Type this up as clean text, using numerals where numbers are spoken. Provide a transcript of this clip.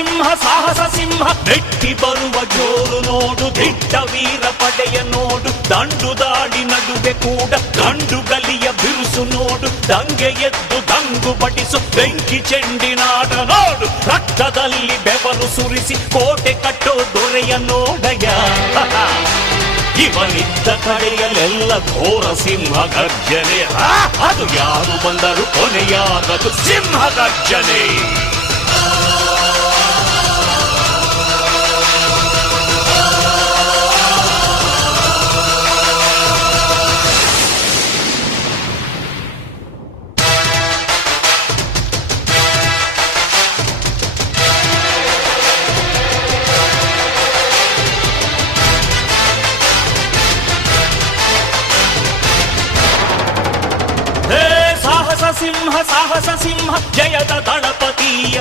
ಸಿಂಹ ಸಾಹಸ ಸಿಂಹ ನೆಟ್ಟಿ ಬರುವ ಜೋರು ನೋಡು, ದಿಟ್ಟ ವೀರ ಪಡೆಯ ನೋಡು, ದಂಡು ದಾಳಿ ನಡುವೆ ಕೂಡ ಗಂಡು ಗಲಿಯ ಬಿರುಸು ನೋಡು, ದಂಗೆ ಎದ್ದು ದಂಗು ಬಡಿಸು ಬೆಂಕಿ ಚೆಂಡಿನಾಡ ನೋಡು, ರಕ್ತದಲ್ಲಿ ಬೆವರು ಸುರಿಸಿ ಕೋಟೆ ಕಟ್ಟೋ ದೊರೆಯ ನೋಡಯ. ಇವನಿದ್ದ ಕಡೆಯಲ್ಲೆಲ್ಲ ಘೋರ ಸಿಂಹ ಗರ್ಜನೆ, ಅದು ಯಾರು ಬಂದರು ಕೊನೆಯಾಗದು ಸಿಂಹ ಗರ್ಜನೆ. ಸಾಹಸ ಸಿಂಹ ಜಯದ ದಳಪತಿಯ